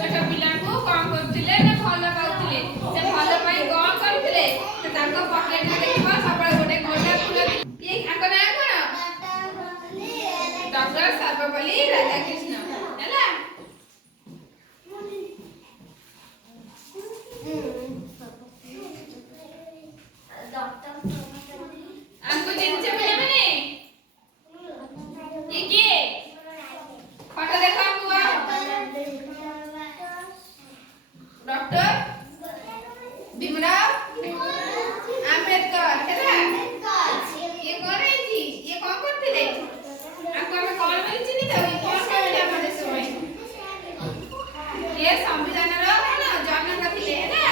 छोट पिला को कौन करथिले ना भलो पाउथिले से भलो पाई कौन करथिले से ताको पॉकेट में देखबो सबले गोटे गोटा फूल ये आको ना कोन डॉक्टर सर्वपल्ली राधाकृष्ण हैला डॉक्टर हमको चिंचे मिले मैंने ये किए फोटो देखो बुआ डॉक्टर भीमराव अंबेडकर है ये कौन है जी ये कौन करते थे आपको हमें कौन मिली चिनी था ये कौन का मिला हमारे समय ये संविधान रो ना जन्म करते है ना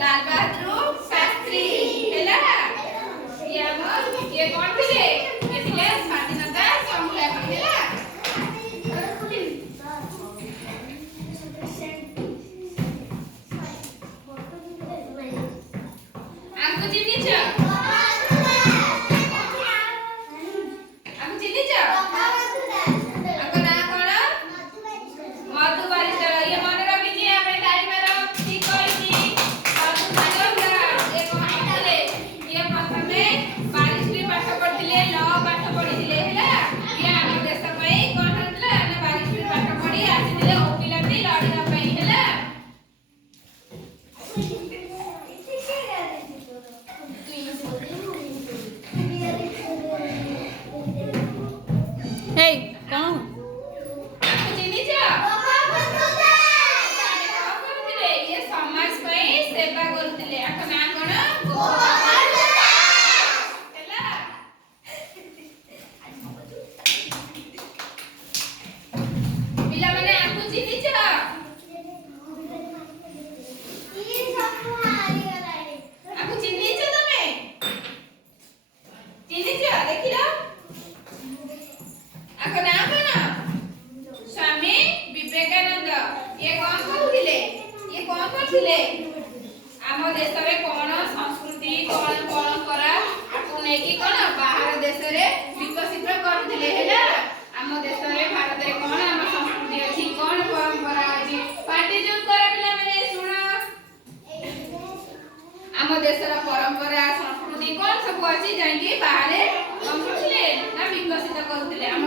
लाल बहादुर शास्त्री हैला ये कौन थे ये थे स्वाधीनता संग्राम हैला आपको चिन्हित छ आपको चिन्हित छ आपको नाम कौन मधु बारिस्टर ये मन रखी जी हमें ताली मारो ठीक होई ये प्रथमे बारिस्ट्री पाठ पढ़िले लॉ पाठ पढ़िले हैला ये हम देश पई कोन हतला ना बारिस्ट्री पाठ पढ़ी आसिले ओकिलाती लड़िया पई हैला हे कौन आपको चिन्हि छ ये समाज पई सेवा करथिले आपन ना कोन स्वामी विवेकानंद ये कौन करथिले ये कौन करथिले आम देश रे कोन संस्कृति कोन परंपरा आपको नै कि कोन बाहर देश रे विकसित करथिले हैला आम देश रे भारत रे कोन आम संस्कृति अछि कोन परंपरा अछि पार्टी जो करे पिला माने सुनो आम देश रा परंपरा संस्कृति कोन सब अछि जाई कि बाहर